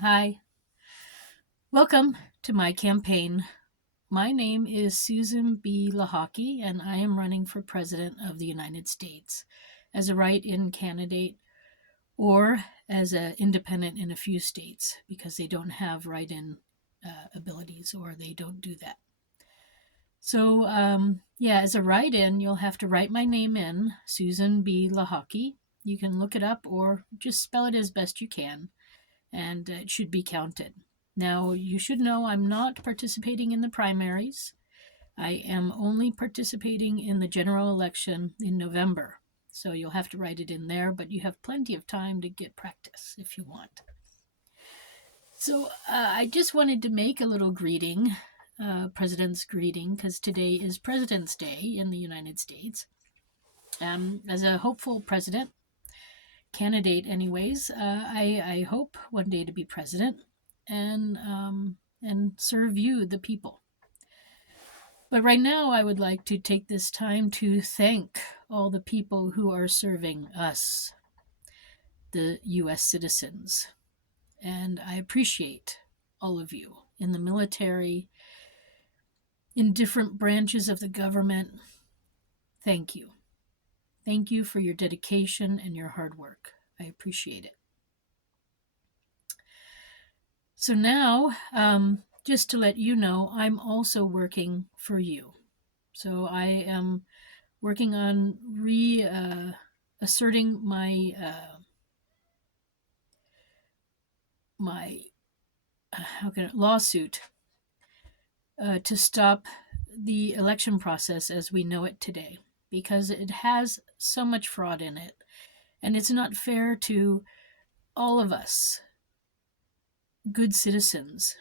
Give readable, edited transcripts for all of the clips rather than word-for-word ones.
Hi, welcome to my campaign. My name is Susan B. Lochocki, and I am running for President of the United States as a write in candidate or as an independent in a few states because they don't have write in abilities or they don't do that. So, as a write in, you'll have to write my name in, Susan B. Lochocki. You can look it up or just spell it as best you can, and it should be counted. Now, you should know I'm not participating in the primaries. I am only participating in the general election in November. So you'll have to write it in there, but you have plenty of time to get practice if you want. So I just wanted to make a little greeting, President's greeting, because today is President's Day in the United States. As a hopeful president, candidate, anyways, I hope one day to be president and serve you, the people. But right now, I would like to take this time to thank all the people who are serving us, the U.S. citizens. And I appreciate all of you in the military, in different branches of the government. Thank you. Thank you for your dedication and your hard work. I appreciate it. So now, just to let you know, I'm also working for you. So I am working on asserting my lawsuit to stop the election process as we know it today, because it has so much fraud in it, and it's not fair to all of us good citizens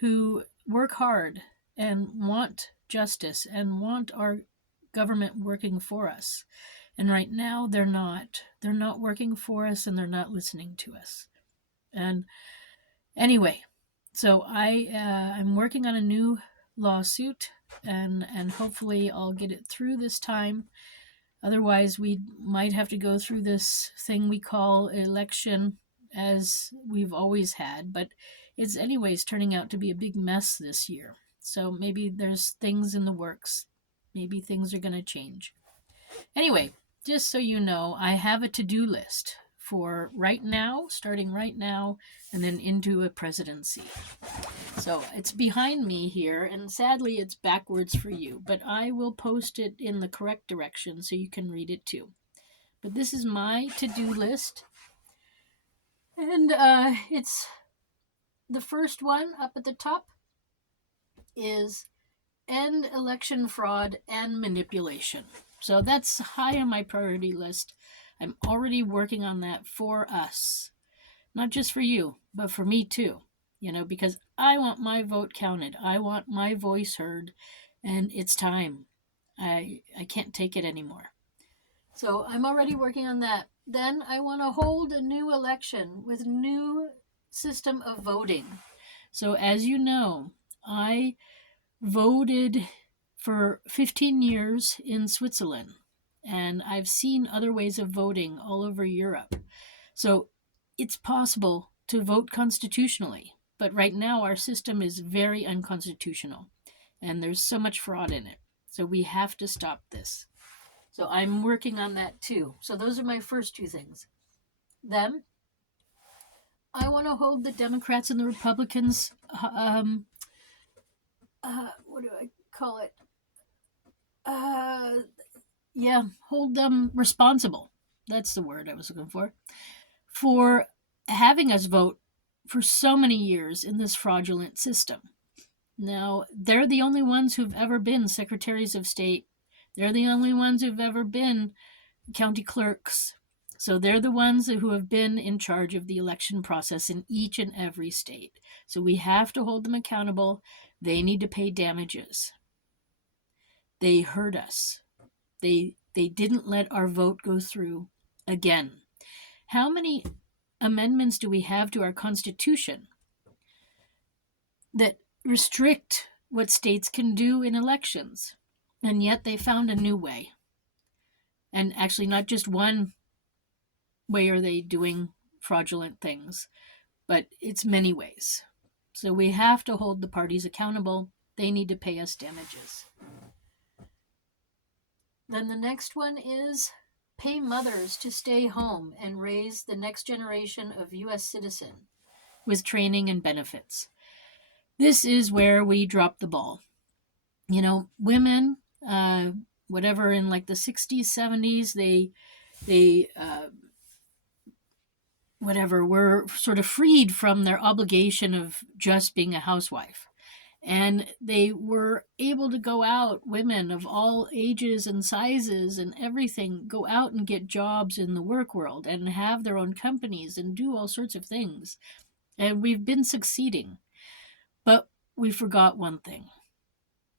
who work hard and want justice and want our government working for us. And right now they're not. They're not working for us and they're not listening to us. And anyway, so I'm working on a new lawsuit and hopefully I'll get it through this time. Otherwise, we might have to go through this thing we call election as we've always had, but it's anyways turning out to be a big mess this year. So maybe there's things in the works. Maybe things are going to change. Anyway, just so you know, I have a to-do list for right now, starting right now, and then into a presidency. So it's behind me here, and sadly it's backwards for you, but I will post it in the correct direction so you can read it too. But this is my to-do list, and it's the first one up at the top is end election fraud and manipulation. So that's high on my priority list. I'm already working on that for us. Not just for you, but for me too. Because I want my vote counted. I want my voice heard, and it's time. I can't take it anymore. So I'm already working on that. Then I want to hold a new election with new system of voting. So as you know, I voted for 15 years in Switzerland, and I've seen other ways of voting all over Europe. So it's possible to vote constitutionally, but right now our system is very unconstitutional, and there's so much fraud in it. So we have to stop this. So I'm working on that too. So those are my first two things. Then I want to hold the Democrats and the Republicans, what do I call it? Hold them responsible. That's the word I was looking for having us vote for so many years in this fraudulent system. Now, they're the only ones who've ever been secretaries of state. They're the only ones who've ever been county clerks. So they're the ones who have been in charge of the election process in each and every state. So we have to hold them accountable. They need to pay damages. They hurt us. They didn't let our vote go through again. How many amendments do we have to our Constitution that restrict what states can do in elections? And yet they found a new way. And actually, not just one way are they doing fraudulent things, but it's many ways. So we have to hold the parties accountable. They need to pay us damages. Then the next one is pay mothers to stay home and raise the next generation of U.S. citizen with training and benefits. This is where we drop the ball. You know, women, whatever, in like the 60s, 70s, they whatever, were sort of freed from their obligation of just being a housewife. And they were able to go out, women of all ages and sizes and everything, go out and get jobs in the work world and have their own companies and do all sorts of things. And we've been succeeding. But we forgot one thing.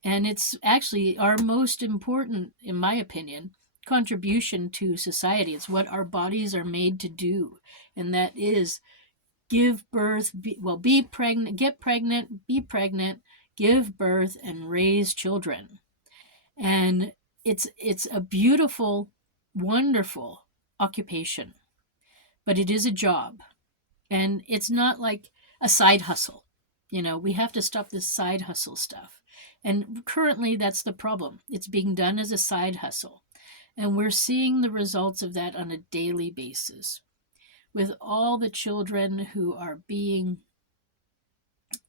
And it's actually our most important, in my opinion, contribution to society. It's what our bodies are made to do. And that is give birth, be pregnant, get pregnant, be pregnant, give birth, and raise children. And it's a beautiful, wonderful occupation, but it is a job, and it's not like a side hustle. You know, we have to stop this side hustle stuff. And currently, that's the problem. It's being done as a side hustle. And we're seeing the results of that on a daily basis with all the children who are being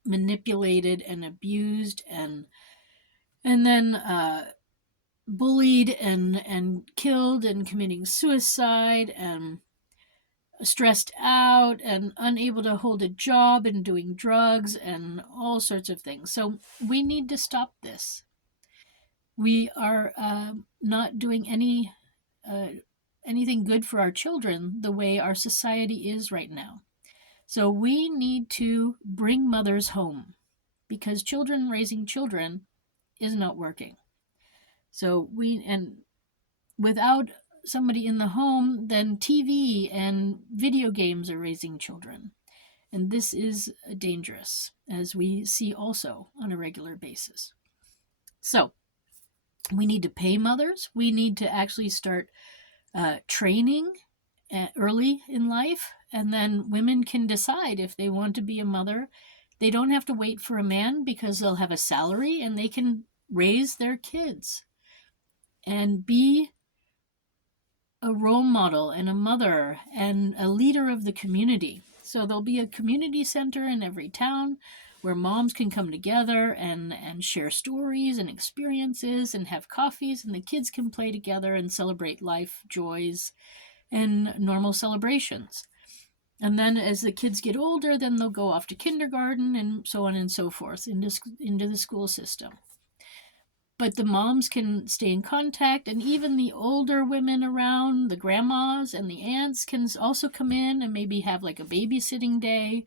manipulated and abused and then bullied and killed and committing suicide and stressed out and unable to hold a job and doing drugs and all sorts of things. So we need to stop this. We are not doing anything good for our children the way our society is right now. So we need to bring mothers home because children raising children is not working. So and without somebody in the home, then TV and video games are raising children. And this is dangerous, as we see also on a regular basis. So we need to pay mothers. We need to actually start training early in life, and then women can decide if they want to be a mother. They don't have to wait for a man because they'll have a salary and they can raise their kids and be a role model and a mother and a leader of the community. So there'll be a community center in every town where moms can come together and share stories and experiences and have coffees, and the kids can play together and celebrate life, joys, and normal celebrations. And then as the kids get older, then they'll go off to kindergarten and so on and so forth into the school system. But the moms can stay in contact, and even the older women around, the grandmas and the aunts, can also come in and maybe have like a babysitting day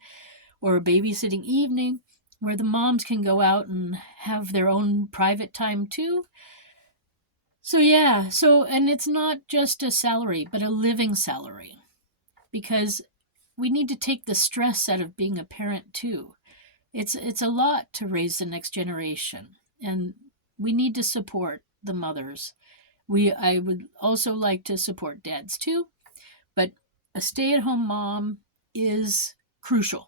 or a babysitting evening where the moms can go out and have their own private time too. So yeah, and it's not just a salary, but a living salary, because we need to take the stress out of being a parent too. It's a lot to raise the next generation, and we need to support the mothers. I would also like to support dads too, but a stay-at-home mom is crucial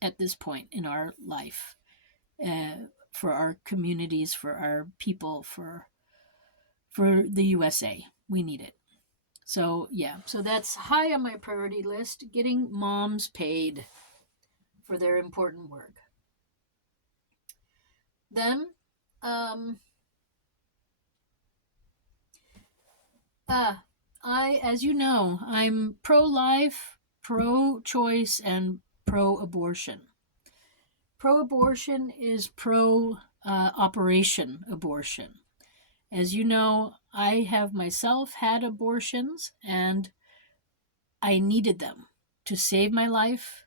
at this point in our life, for our communities, for our people, for the USA. We need it. So yeah, so that's high on my priority list, getting moms paid for their important work. Then as you know, I'm pro-life, pro-choice, and pro-abortion. Pro-abortion is pro-operation abortion. As you know, I have myself had abortions, and I needed them to save my life,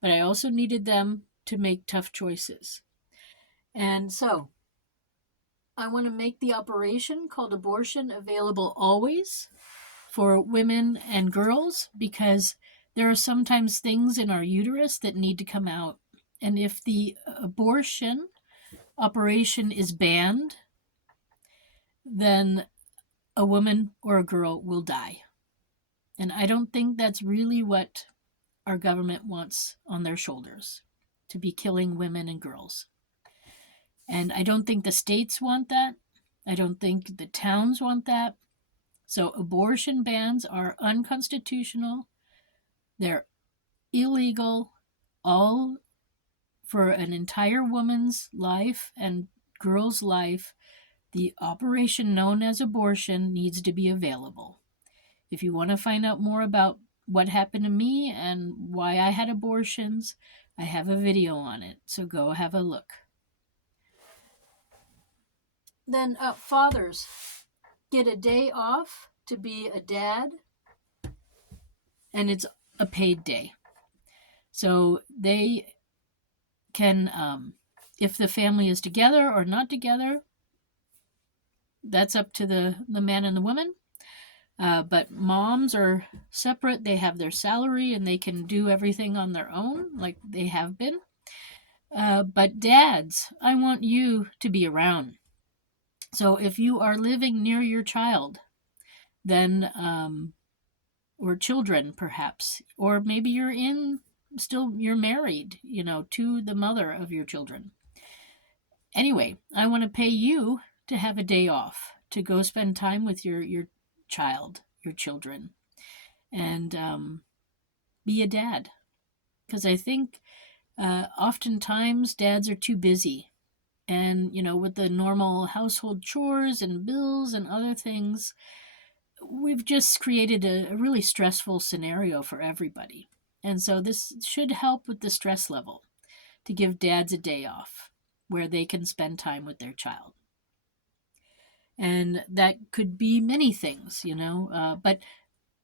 but I also needed them to make tough choices. And so I want to make the operation called abortion available always for women and girls, because there are sometimes things in our uterus that need to come out. And if the abortion operation is banned, then a woman or a girl will die. And I don't think that's really what our government wants on their shoulders, to be killing women and girls. And I don't think the states want that. I don't think the towns want that. So abortion bans are unconstitutional. They're illegal, all for an entire woman's life and girl's life. The operation known as abortion needs to be available. If you want to find out more about what happened to me and why I had abortions, I have a video on it, so go have a look. Then fathers get a day off to be a dad, and it's a paid day. So they can, if the family is together or not together, that's up to the man and the woman. But moms are separate. They have their salary and they can do everything on their own, like they have been. But dads, I want you to be around. So if you are living near your child, then, or children perhaps, or maybe you're married, to the mother of your children. Anyway, I want to pay you to have a day off to go spend time with your child, your children, and be a dad. Because I think oftentimes dads are too busy. And, with the normal household chores and bills and other things, we've just created a really stressful scenario for everybody. And so this should help with the stress level, to give dads a day off where they can spend time with their child. And that could be many things, but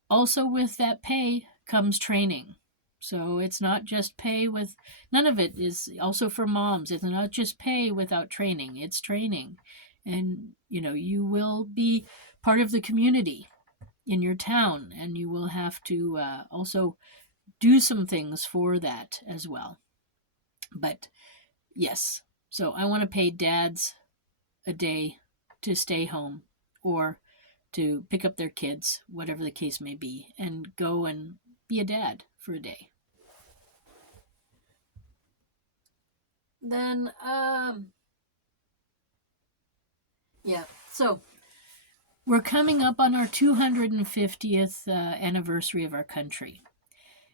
also with that pay comes training. So it's not just pay with, none of it is also for moms. It's not just pay without training, it's training. And, you will be part of the community in your town, and you will have to also do some things for that as well. But yes, so I want to pay dads a day to stay home or to pick up their kids, whatever the case may be, and go and be a dad for a day. Then, yeah, so we're coming up on our 250th anniversary of our country.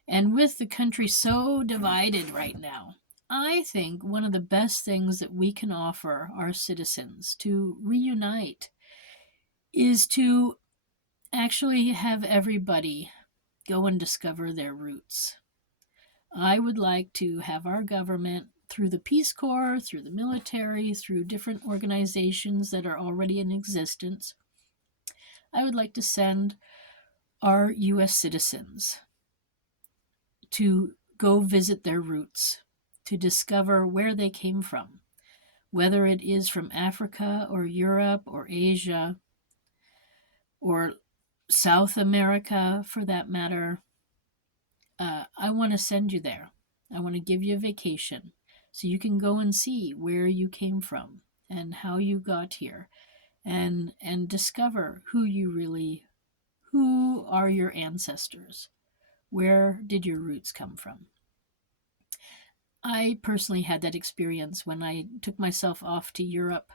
And with the country so divided right now, I think one of the best things that we can offer our citizens to reunite is to actually have everybody go and discover their roots. I would like to have our government, through the Peace Corps, through the military, through different organizations that are already in existence, I would like to send our U.S. citizens to go visit their roots, to discover where they came from, whether it is from Africa or Europe or Asia or South America for that matter. I want to send you there. I want to give you a vacation so you can go and see where you came from and how you got here, and discover who are your ancestors. Where did your roots come from? I personally had that experience when I took myself off to Europe,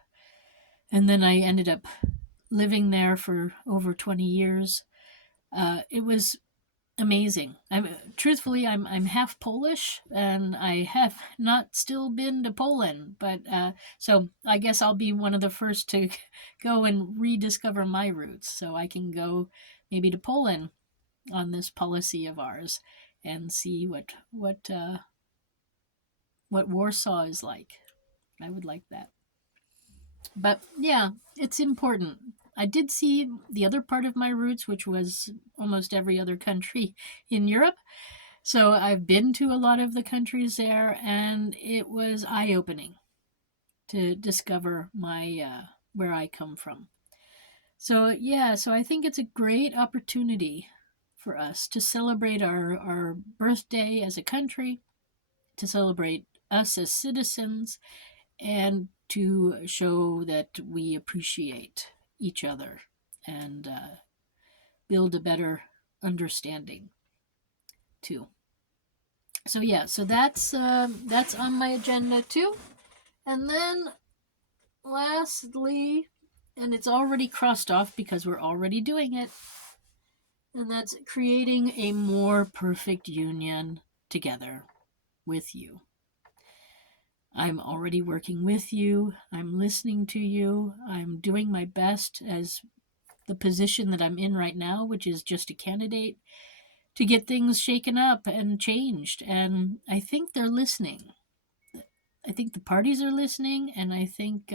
and then I ended up living there for over 20 years. It was amazing. Truthfully, I'm half Polish, and I have not still been to Poland, but so I guess I'll be one of the first to go and rediscover my roots, so I can go maybe to Poland on this policy of ours and see what Warsaw is like. I would like that. But yeah, it's important. I did see the other part of my roots, which was almost every other country in Europe. So I've been to a lot of the countries there, and it was eye-opening to discover my where I come from. So yeah, so I think it's a great opportunity for us to celebrate our birthday as a country, to celebrate us as citizens, and to show that we appreciate each other and build a better understanding too. So yeah, so that's on my agenda too. And then lastly, and it's already crossed off because we're already doing it, and that's creating a more perfect union together with you. I'm already working with you. I'm listening to you. I'm doing my best as the position that I'm in right now, which is just a candidate, to get things shaken up and changed. And I think they're listening. I think the parties are listening, and I think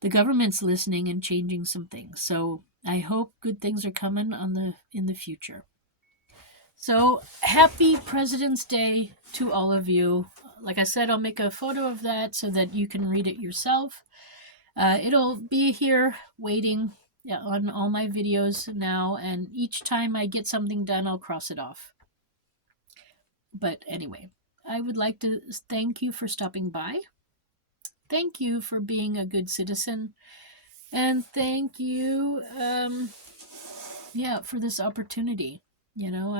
the government's listening and changing some things. So I hope good things are coming in the future. So happy President's Day to all of you. Like I said, I'll make a photo of that so that you can read it yourself. It'll be here waiting, yeah, on all my videos now, and each time I get something done, I'll cross it off. But anyway, I would like to thank you for stopping by. Thank you for being a good citizen. And thank you, yeah, for this opportunity. You know,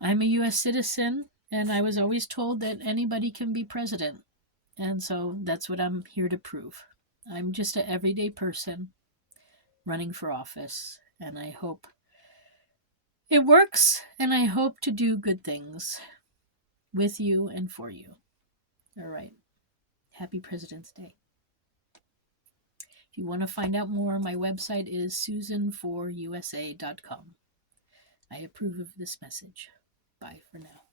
I'm a U.S. citizen, and I was always told that anybody can be president. And so that's what I'm here to prove. I'm just an everyday person running for office, and I hope it works, and I hope to do good things with you and for you. All right. Happy President's Day. If you want to find out more, my website is susan4usa.com. I approve of this message. Bye for now.